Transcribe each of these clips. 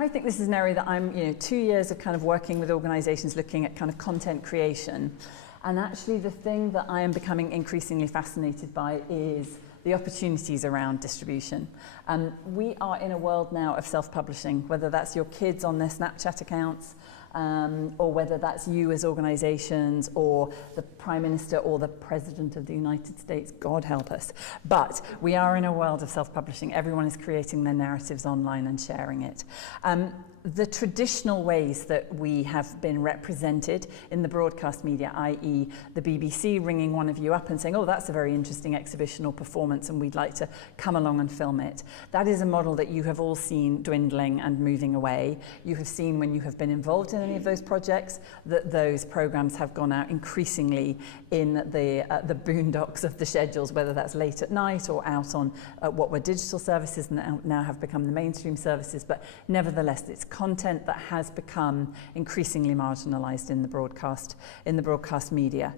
I think this is an area that I'm, 2 years of kind of working with organisations looking at kind of content creation. And actually the thing that I am becoming increasingly fascinated by is the opportunities around distribution. We are in a world now of self-publishing, whether that's your kids on their Snapchat accounts, or whether that's you as organisations, or the Prime Minister or the President of the United States, God help us. But we are in a world of self-publishing. Everyone is creating their narratives online and sharing it. The traditional ways that we have been represented in the broadcast media, i.e. the BBC ringing one of you up and saying, oh, that's a very interesting exhibition or performance and we'd like to come along and film it. That is a model that you have all seen dwindling and moving away. You have seen when you have been involved in any of those projects that those programmes have gone out increasingly in the boondocks of the schedules, whether that's late at night or out on what were digital services and now have become the mainstream services. But nevertheless, it's content that has become increasingly marginalised in the broadcast media.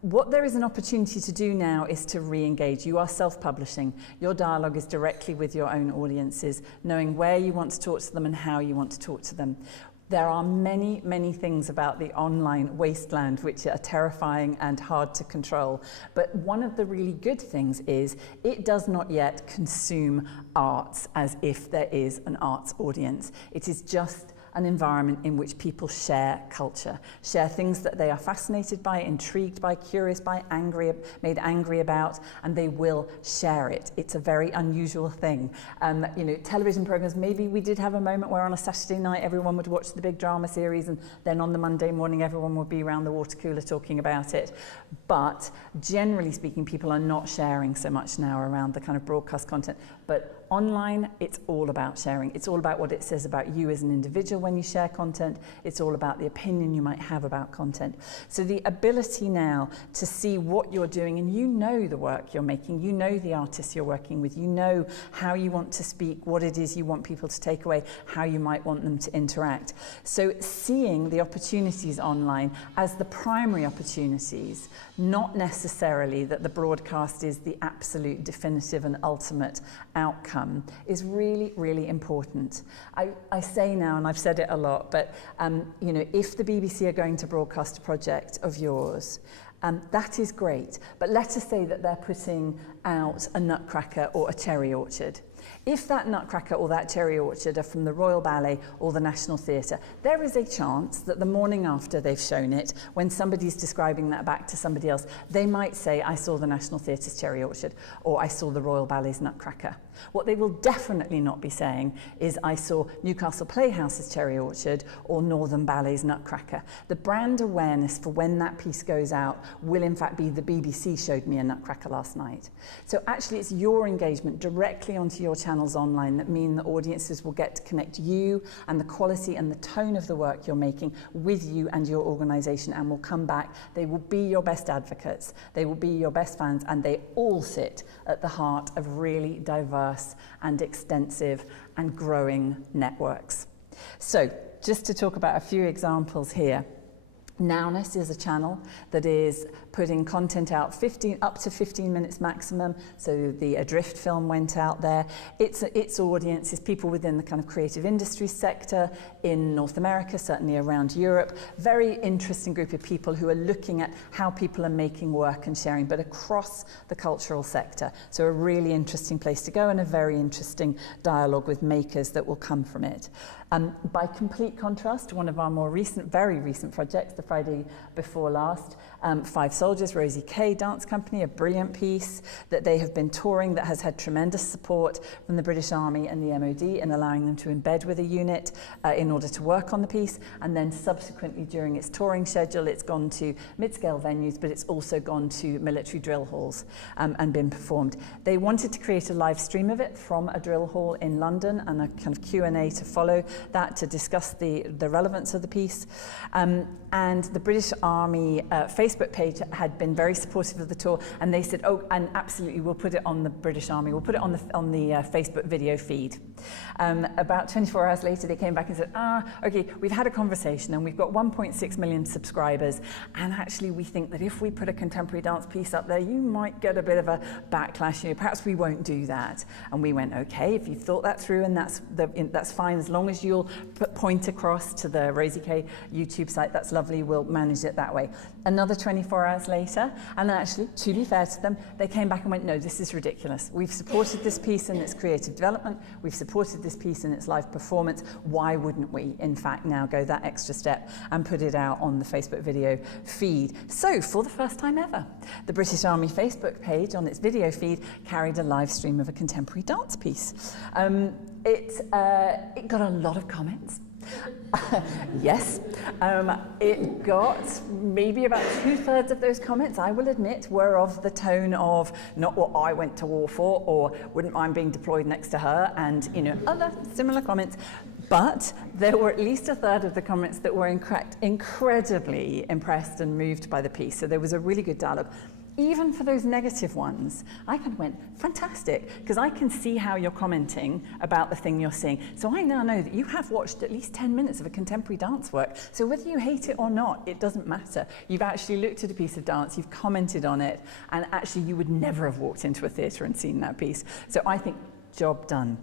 What there is an opportunity to do now is to re-engage. You are self-publishing. Your dialogue is directly with your own audiences, knowing where you want to talk to them and how you want to talk to them. There are many, many things about the online wasteland which are terrifying and hard to control. But one of the really good things is it does not yet consume arts as if there is an arts audience. It is just an environment in which people share culture, share things that they are fascinated by, intrigued by, curious by, made angry about, and they will share it. It's a very unusual thing. Television programs, maybe we did have a moment where on a Saturday night everyone would watch the big drama series and then on the Monday morning everyone would be around the water cooler talking about it. But generally speaking, people are not sharing so much now around the kind of broadcast content. But online, it's all about sharing. It's all about what it says about you as an individual when you share content. It's all about the opinion you might have about content. So the ability now to see what you're doing, and you know the work you're making, you know the artists you're working with, you know how you want to speak, what it is you want people to take away, how you might want them to interact. So seeing the opportunities online as the primary opportunities, not necessarily that the broadcast is the absolute definitive and ultimate outcome, is really, really important. I say now, and I've said it a lot, but if the BBC are going to broadcast a project of yours, that is great. But let us say that they're putting out a Nutcracker or a Cherry Orchard. If that Nutcracker or that Cherry Orchard are from the Royal Ballet or the National Theatre, there is a chance that the morning after they've shown it, when somebody's describing that back to somebody else, they might say, I saw the National Theatre's Cherry Orchard, or I saw the Royal Ballet's Nutcracker. What they will definitely not be saying is, I saw Newcastle Playhouse's Cherry Orchard or Northern Ballet's Nutcracker. The brand awareness for when that piece goes out will in fact be the BBC showed me a Nutcracker last night. So actually it's your engagement directly onto your channels online that mean that audiences will get to connect you and the quality and the tone of the work you're making with you and your organisation, and will come back. They will be your best advocates, they will be your best fans, and they all sit at the heart of really diverse and extensive and growing networks. So just to talk about a few examples here. Nowness is a channel that is putting content out up to 15 minutes maximum. So the Adrift film went out there. Its audience is people within the kind of creative industry sector in North America, certainly around Europe. Very interesting group of people who are looking at how people are making work and sharing, but across the cultural sector. So a really interesting place to go and a very interesting dialogue with makers that will come from it. By complete contrast, one of our more recent, very recent projects, the Friday before last, Five Soldiers, Rosie Kay Dance Company, a brilliant piece that they have been touring that has had tremendous support from the British Army and the MOD in allowing them to embed with a unit in order to work on the piece. And then subsequently during its touring schedule, it's gone to mid-scale venues, but it's also gone to military drill halls and been performed. They wanted to create a live stream of it from a drill hall in London and a kind of Q&A to follow. that to discuss the relevance of the piece. And the British Army Facebook page had been very supportive of the tour, and they said, oh, and absolutely, we'll put it on the British Army, we'll put it on the Facebook video feed. About 24 hours later, they came back and said, okay, we've had a conversation and we've got 1.6 million subscribers, and actually we think that if we put a contemporary dance piece up there, you might get a bit of a backlash. Perhaps we won't do that. And we went, okay, if you've thought that through, and that's fine, as long as you'll point across to the Rosie K YouTube site, that's lovely, we'll manage it that way. Another 24 hours later, and actually, to be fair to them, they came back and went, no, this is ridiculous. We've supported this piece in its creative development, we've supported this piece in its live performance, why wouldn't we, in fact, now go that extra step and put it out on the Facebook video feed? So, for the first time ever, the British Army Facebook page on its video feed carried a live stream of a contemporary dance piece. It got a lot of comments. Yes, it got maybe about 2/3 of those comments, I will admit, were of the tone of not what I went to war for, or wouldn't mind being deployed next to her, and other similar comments. But there were at least 1/3 of the comments that were incredibly impressed and moved by the piece. So there was a really good dialogue. Even for those negative ones, I kind of went, fantastic, because I can see how you're commenting about the thing you're seeing. So I now know that you have watched at least 10 minutes of a contemporary dance work. So whether you hate it or not, it doesn't matter. You've actually looked at a piece of dance, you've commented on it, and actually you would never have walked into a theatre and seen that piece. So I think, job done.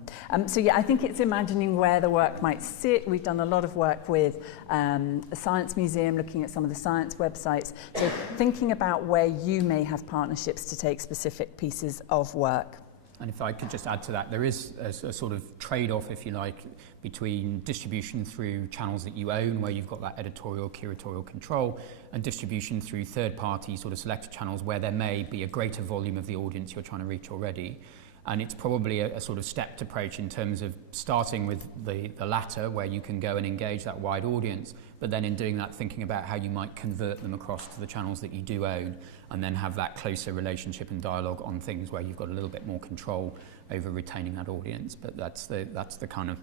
So yeah, I think it's imagining where the work might sit. We've done a lot of work with the Science Museum, looking at some of the science websites. So thinking about where you may have partnerships to take specific pieces of work. And if I could just add to that, there is a sort of trade-off, if you like, between distribution through channels that you own, where you've got that editorial, curatorial control, and distribution through third-party sort of selected channels where there may be a greater volume of the audience you're trying to reach already. And it's probably a sort of stepped approach in terms of starting with the latter, where you can go and engage that wide audience, but then in doing that, thinking about how you might convert them across to the channels that you do own, and then have that closer relationship and dialogue on things where you've got a little bit more control over retaining that audience. But that's the kind of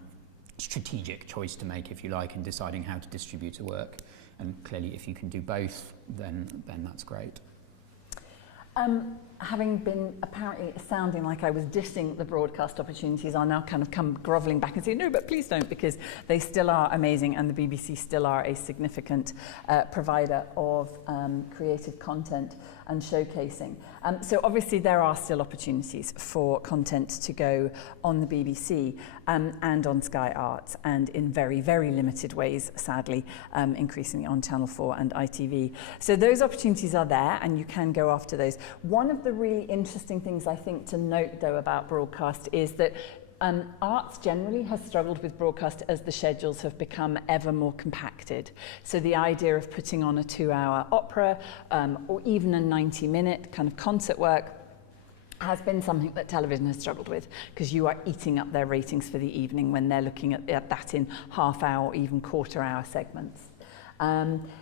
strategic choice to make, if you like, in deciding how to distribute a work. And clearly, if you can do both, then that's great. Having been apparently sounding like I was dissing the broadcast opportunities, I'll now kind of come grovelling back and say, no, but please don't, because they still are amazing, and the BBC still are a significant provider of creative content and showcasing. So obviously there are still opportunities for content to go on the BBC and on Sky Arts, and in very, very limited ways, sadly, increasingly on Channel 4 and ITV. So those opportunities are there, and you can go after those. One of the really interesting things I think to note, though, about broadcast is that arts generally has struggled with broadcast as the schedules have become ever more compacted. So the idea of putting on a 2-hour opera or even a 90-minute kind of concert work has been something that television has struggled with, because you are eating up their ratings for the evening when they're looking at that in half-hour or even quarter-hour segments.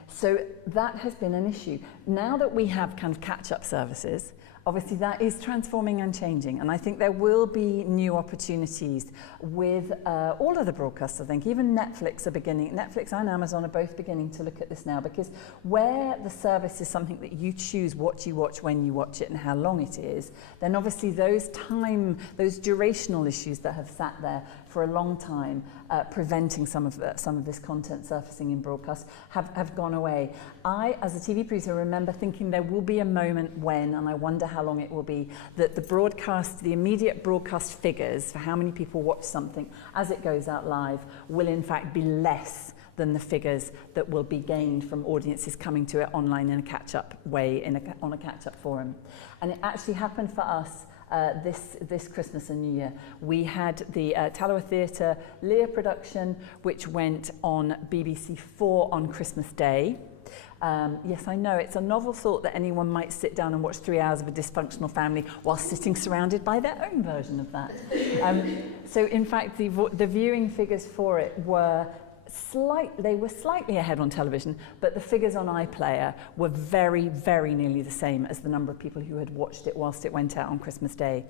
So that has been an issue. Now that we have kind of catch-up services, obviously that is transforming and changing, and I think there will be new opportunities with all of the broadcasts. I think even Netflix and Amazon are both beginning to look at this now, because where the service is something that you choose what you watch, when you watch it, and how long it is, then obviously those durational issues that have sat there for a long time, preventing some of this content surfacing in broadcast, have gone away. I, as a TV producer, remember thinking there will be a moment when, and I wonder how long it will be, that the immediate broadcast figures for how many people watch something as it goes out live will in fact be less than the figures that will be gained from audiences coming to it online in a catch-up way, on a catch-up forum. And it actually happened for us this Christmas and New Year. We had the Tallowa Theatre Lear production, which went on BBC 4 on Christmas Day. Yes, I know, it's a novel thought that anyone might sit down and watch 3 hours of a dysfunctional family while sitting surrounded by their own version of that. So in fact, the viewing figures for it were they were slightly ahead on television, but the figures on iPlayer were very, very nearly the same as the number of people who had watched it whilst it went out on Christmas Day.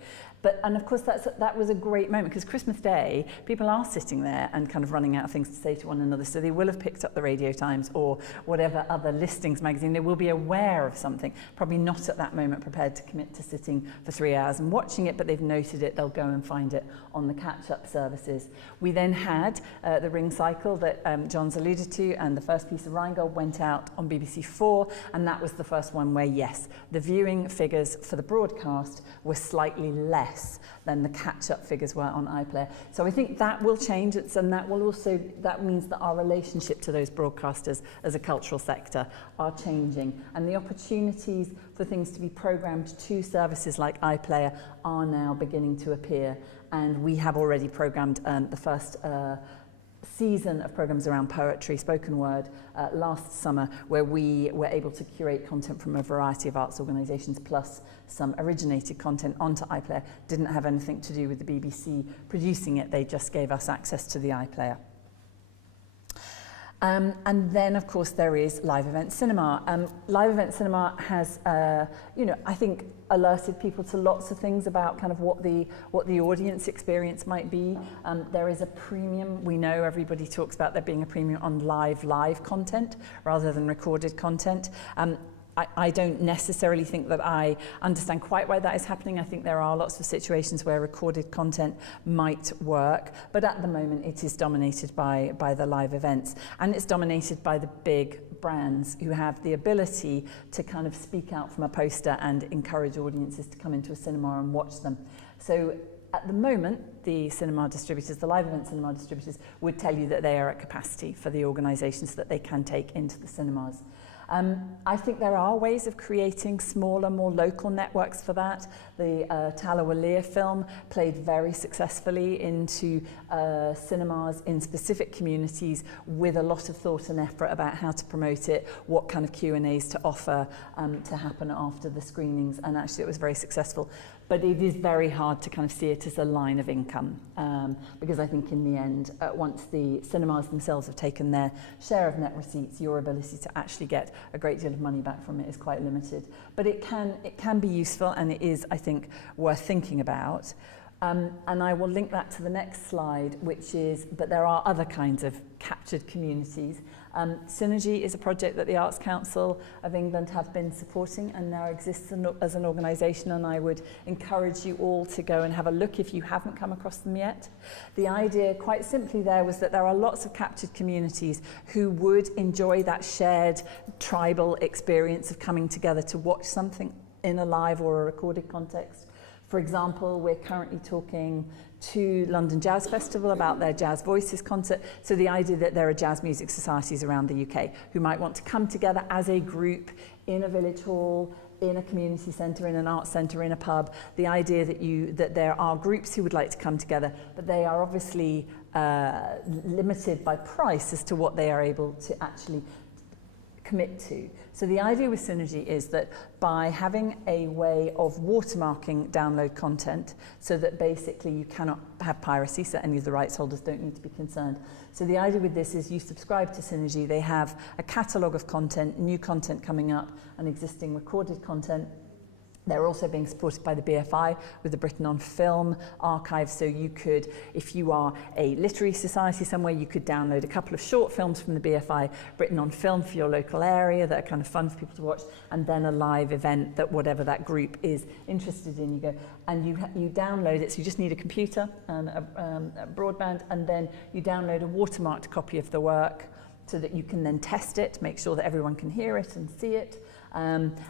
And of course, that was a great moment, because Christmas Day, people are sitting there and kind of running out of things to say to one another, so they will have picked up the Radio Times or whatever other listings magazine. They will be aware of something, probably not at that moment prepared to commit to sitting for 3 hours and watching it, but they've noted it, they'll go and find it on the catch-up services. We then had the Ring Cycle that John's alluded to, and the first piece of Rheingold went out on BBC4, and that was the first one where, yes, the viewing figures for the broadcast were slightly less than the catch-up figures were on iPlayer. So I think that will change, and that means that our relationship to those broadcasters as a cultural sector are changing, and the opportunities for things to be programmed to services like iPlayer are now beginning to appear. And we have already programmed the first season of programs around poetry, spoken word, last summer, where we were able to curate content from a variety of arts organisations, plus some originated content onto iPlayer. Didn't have anything to do with the BBC producing it, they just gave us access to the iPlayer. And then, of course, there is live event cinema. Live event cinema has, I think, alerted people to lots of things about kind of what the audience experience might be. There is a premium. We know everybody talks about there being a premium on live content rather than recorded content. I don't necessarily think that I understand quite why that is happening. I think there are lots of situations where recorded content might work, but at the moment it is dominated by the live events, and it's dominated by the big brands who have the ability to kind of speak out from a poster and encourage audiences to come into a cinema and watch them. So at the moment, the cinema distributors, the live event cinema distributors, would tell you that they are at capacity for the organisations that they can take into the cinemas. I think there are ways of creating smaller, more local networks for that. The Talawalia film played very successfully into cinemas in specific communities with a lot of thought and effort about how to promote it, what kind of Q&As to offer to happen after the screenings, and actually it was very successful. But it is very hard to kind of see it as a line of income, because I think in the end, once the cinemas themselves have taken their share of net receipts, your ability to actually get a great deal of money back from it is quite limited. But it can be useful, and it is, I think, worth thinking about. And I will link that to the next slide, which is, but there are other kinds of captured communities. Synergy is a project that the Arts Council of England have been supporting and now exists as an organisation, and I would encourage you all to go and have a look if you haven't come across them yet. The idea, quite simply there, was that there are lots of captured communities who would enjoy that shared tribal experience of coming together to watch something in a live or a recorded context. For example, we're currently talking to London Jazz Festival about their Jazz Voices concert. So the idea that there are jazz music societies around the UK who might want to come together as a group in a village hall, in a community centre, in an arts centre, in a pub. The idea that there are groups who would like to come together, but they are obviously limited by price as to what they are able to actually commit to. So the idea with Synergy is that by having a way of watermarking download content so that basically you cannot have piracy, so any of the rights holders don't need to be concerned. So the idea with this is you subscribe to Synergy, they have a catalogue of content, new content coming up, and existing recorded content. They're also being supported by the BFI with the Britain on Film archive. So you could, if you are a literary society somewhere, you could download a couple of short films from the BFI Britain on Film for your local area that are kind of fun for people to watch, and then a live event that whatever that group is interested in, you go and you download it. So you just need a computer and a broadband, and then you download a watermarked copy of the work so that you can then test it, make sure that everyone can hear it and see it.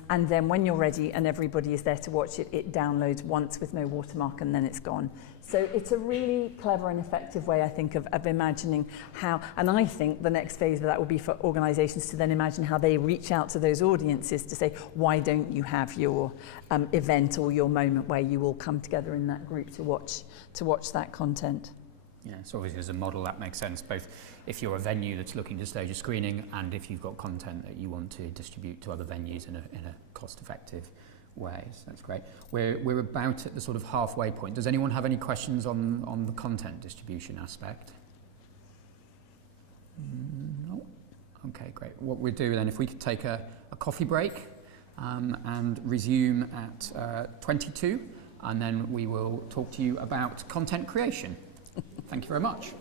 And then when you're ready and everybody is there to watch it, it downloads once with no watermark, and then it's gone. So it's a really clever and effective way, I think, of imagining how, and I think the next phase of that will be for organisations to then imagine how they reach out to those audiences to say, why don't you have your event or your moment where you all come together in that group to watch that content. Yeah, so obviously as a model that makes sense, both if you're a venue that's looking to stage a screening and if you've got content that you want to distribute to other venues in a cost-effective way. So that's great. We're about at the sort of halfway point. Does anyone have any questions on the content distribution aspect? No. Okay, great. What we'll do then, if we could take a coffee break and resume at 22, and then we will talk to you about content creation. Thank you very much.